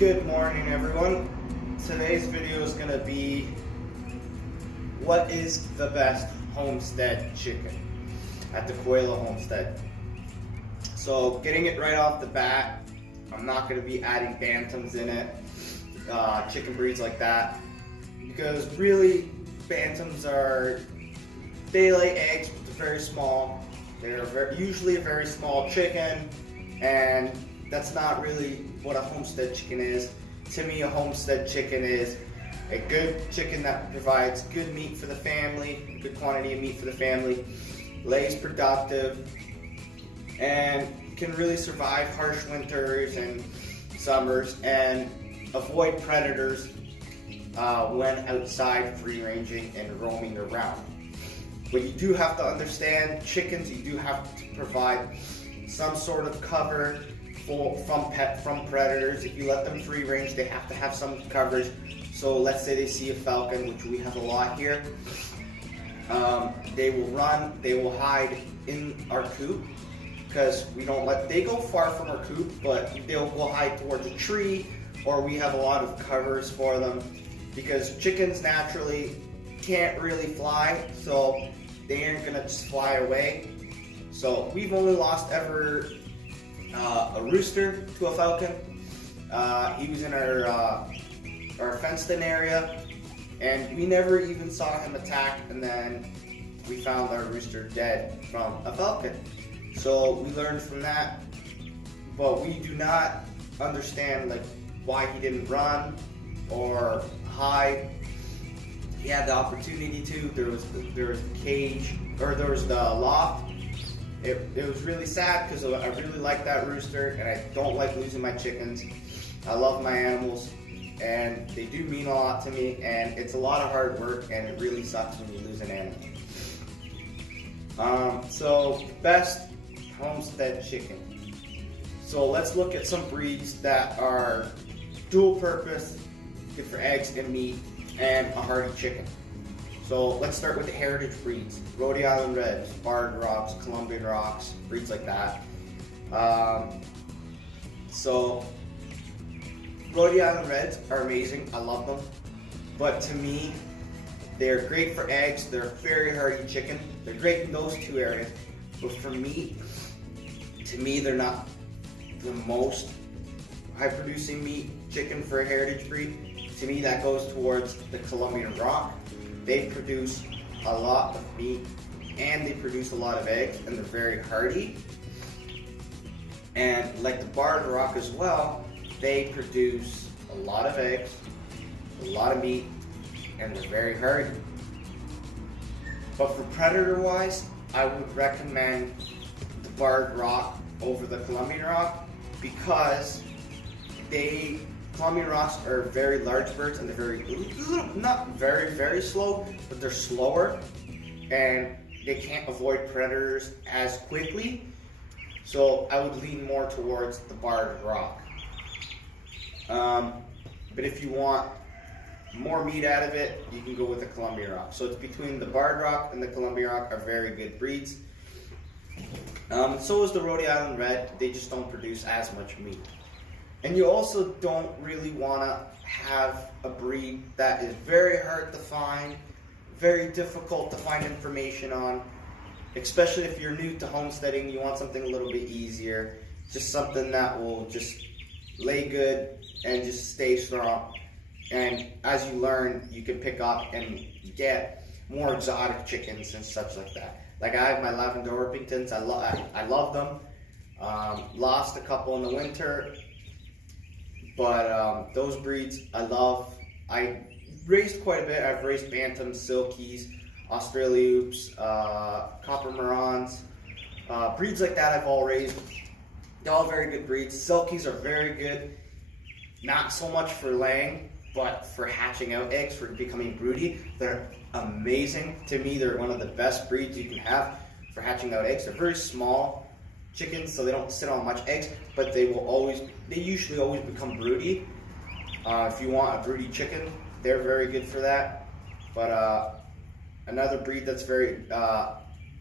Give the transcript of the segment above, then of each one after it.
Good morning, everyone. Today's video is going to be what is the best Homestead chicken at the Coelho Homestead. So getting it right off the bat, I'm not going to be adding bantams in it, chicken breeds like that, because really bantams they lay eggs, but they're very small. They're usually a very small chicken, and that's not really what a homestead chicken is. To me, a homestead chicken is a good chicken that provides good meat for the family, good quantity of meat for the family, lays productive, and can really survive harsh winters and summers and avoid predators when outside free ranging and roaming around. But you do have to understand, chickens, you do have to provide some sort of cover from predators. If you let them free range, they have to have some coverage. So let's say they see a falcon, which we have a lot here. They will run, they will hide in our coop, because they go far from our coop, but they'll go hide towards a tree, or we have a lot of covers for them, because chickens naturally can't really fly, so they aren't gonna just fly away. So we've only lost ever a rooster to a falcon. He was in our fenced-in area, and we never even saw him attack, and then we found our rooster dead from a falcon. So we learned from that, but we do not understand why he didn't run or hide. He had the opportunity to. There was the cage, or there was the loft. It was really sad because I really like that rooster, and I don't like losing my chickens. I love my animals, and they do mean a lot to me, and it's a lot of hard work, and it really sucks when you lose an animal. So best homestead chicken. So let's look at some breeds that are dual purpose, good for eggs and meat, and a hardy chicken. So let's start with the heritage breeds. Rhode Island Reds, Barred Rocks, Colombian Rocks, breeds like that. So Rhode Island Reds are amazing, I love them. But to me, they're great for eggs, they're a very hardy chicken. They're great in those two areas. But for meat, to me they're not the most high producing meat chicken for a heritage breed. To me that goes towards the Colombian Rock. They produce a lot of meat, and they produce a lot of eggs, and they're very hardy. And like the Barred Rock as well, they produce a lot of eggs, a lot of meat, and they're very hardy. But for predator wise, I would recommend the Barred Rock over the Colombian Rock, because Colombian Rocks are very large birds, and they're not very slow, but they're slower, and they can't avoid predators as quickly. So I would lean more towards the Barred Rock. But if you want more meat out of it, you can go with the Colombian Rock. So it's between the Barred Rock and the Colombian Rock are very good breeds. So is the Rhode Island Red. They just don't produce as much meat. And you also don't really want to have a breed that is very hard to find, very difficult to find information on, especially if you're new to homesteading. You want something a little bit easier, just something that will just lay good and just stay strong. And as you learn, you can pick up and get more exotic chickens and such like that. Like I have my Lavender Orpingtons. I love them. Lost a couple in the winter. But those breeds I love. I raised quite a bit. I've raised Bantams, Silkies, Australoops, Copper Marans. Breeds like that I've all raised. They're all very good breeds. Silkies are very good. Not so much for laying, but for hatching out eggs, for becoming broody. They're amazing. To me, they're one of the best breeds you can have for hatching out eggs. They're very small chickens, so they don't sit on much eggs, but they usually always become broody. If you want a broody chicken, they're very good for that. But another breed that's very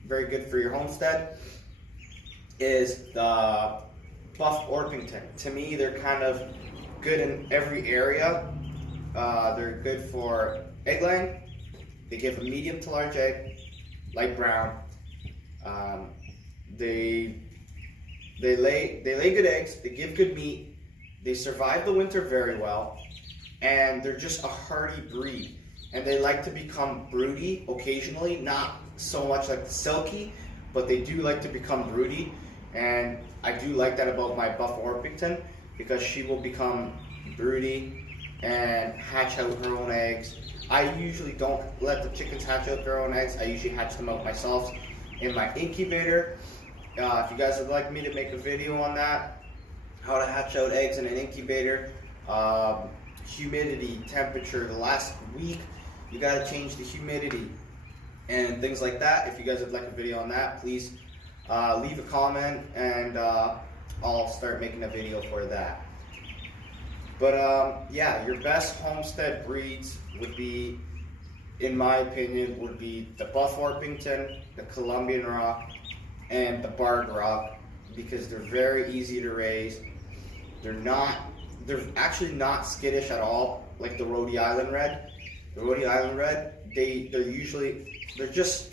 good for your homestead is the Buff Orpington. To me, they're kind of good in every area. They're good for egg laying. They give a medium to large egg, light brown. They lay good eggs. They give good meat. They survive the winter very well, and they're just a hardy breed. And they like to become broody occasionally, not so much like the Silky, but they do like to become broody. And I do like that about my Buff Orpington, because she will become broody and hatch out her own eggs. I usually don't let the chickens hatch out their own eggs. I usually hatch them out myself in my incubator. If you guys would like me to make a video on that, how to hatch out eggs in an incubator, humidity, temperature, the last week, you gotta change the humidity and things like that. If you guys would like a video on that, please leave a comment, and I'll start making a video for that. But yeah, your best homestead breeds would be, in my opinion, would be the Buff Orpington, the Colombian Rock, and the Barred Rock, because they're very easy to raise. They're actually not skittish at all, like the Rhode Island Red. The Rhode Island Red, they're just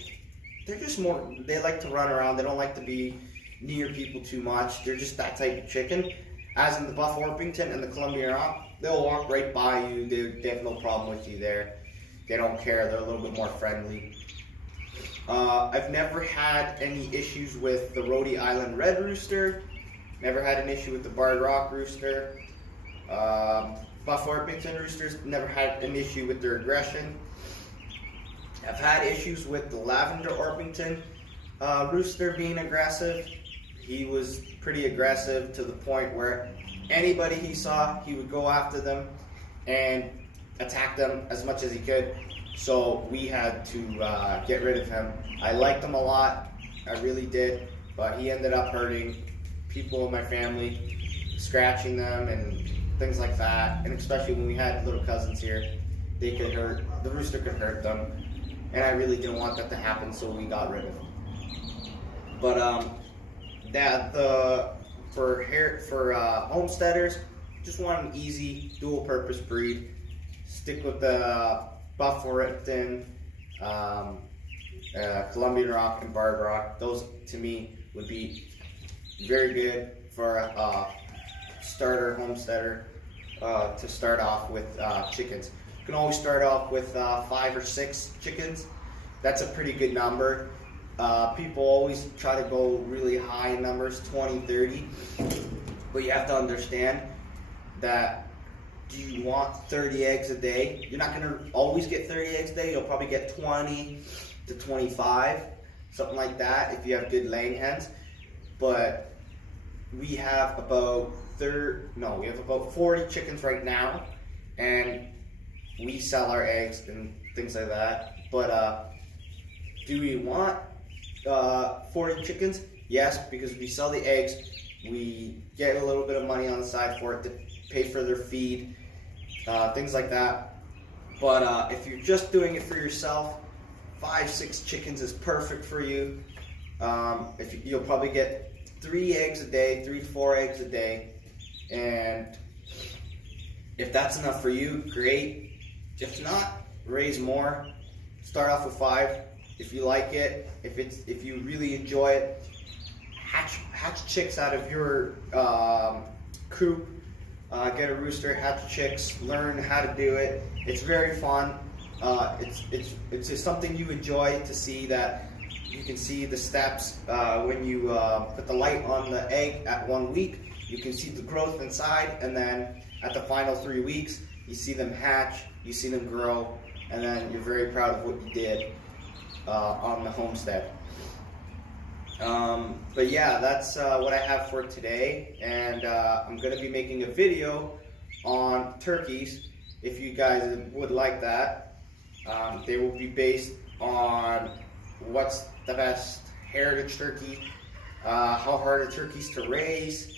more, they like to run around. They don't like to be near people too much. They're just that type of chicken. As in the Buff Orpington and the Colombian Rock, they'll walk right by you. They have no problem with you there. They don't care. They're a little bit more friendly. I've never had any issues with the Rhode Island Red Rooster. Never had an issue with the Barred Rock Rooster. Buff Orpington Roosters, never had an issue with their aggression. I've had issues with the Lavender Orpington Rooster being aggressive. He was pretty aggressive to the point where anybody he saw, he would go after them and attack them as much as he could. So we had to get rid of him. I liked him a lot, I really did, but he ended up hurting people in my family, scratching them and things like that. And especially when we had little cousins here, the rooster could hurt them, and I really didn't want that to happen, so we got rid of him. But for homesteaders, just want an easy dual-purpose breed. Stick with the Buff Orpington, Colombian Rock, and Barred Rock. Those, to me, would be very good for a starter homesteader to start off with chickens. You can always start off with 5 or 6 chickens. That's a pretty good number. People always try to go really high in numbers, 20, 30. But you have to understand that, do you want 30 eggs a day? You're not going to always get 30 eggs a day. You'll probably get 20 to 25, something like that, if you have good laying hens. But we have about 40 chickens right now, and we sell our eggs and things like that. But do we want 40 chickens? Yes, because we sell the eggs, we get a little bit of money on the side for it to pay for their feed, things like that. But if you're just doing it for yourself, 5-6 chickens is perfect for you. You'll probably get 3 eggs a day, 3 to 4 eggs a day, and if that's enough for you, great. If not, raise more. Start off with 5. If you like it, if you really enjoy it, hatch chicks out of your coop. Get a rooster, hatch chicks, learn how to do it. It's very fun. It's just something you enjoy to see, that you can see the steps when you put the light on the egg at 1 week. You can see the growth inside, and then at the final 3 weeks, you see them hatch, you see them grow, and then you're very proud of what you did on the homestead. But yeah, that's what I have for today, and I'm going to be making a video on turkeys, if you guys would like that. They will be based on what's the best heritage turkey, how hard are turkeys to raise,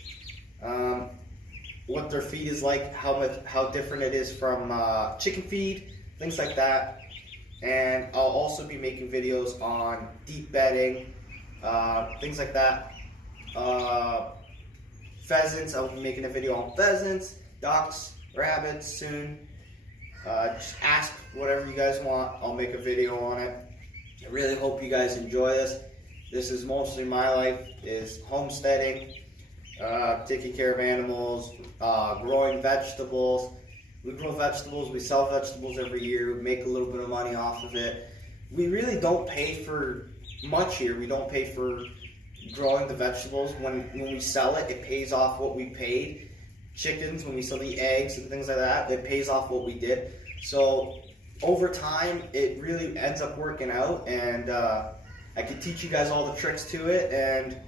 what their feed is like, how different it is from chicken feed, things like that. And I'll also be making videos on deep bedding, things like that. Pheasants, I'll be making a video on pheasants, ducks, rabbits soon. Just ask whatever you guys want. I'll make a video on it. I really hope you guys enjoy this. This is mostly my life, is homesteading, taking care of animals, growing vegetables. We grow vegetables, we sell vegetables every year, we make a little bit of money off of it. We really don't pay for much here. We don't pay for growing the vegetables. When we sell it, it pays off what we paid. Chickens, when we sell the eggs and things like that, it pays off what we did. So over time, it really ends up working out, and I can teach you guys all the tricks to it, and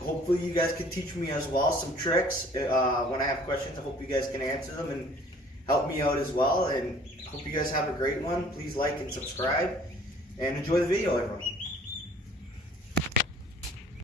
hopefully you guys can teach me as well some tricks. When I have questions, I hope you guys can answer them and help me out as well, and hope you guys have a great one. Please like and subscribe, and enjoy the video, everyone.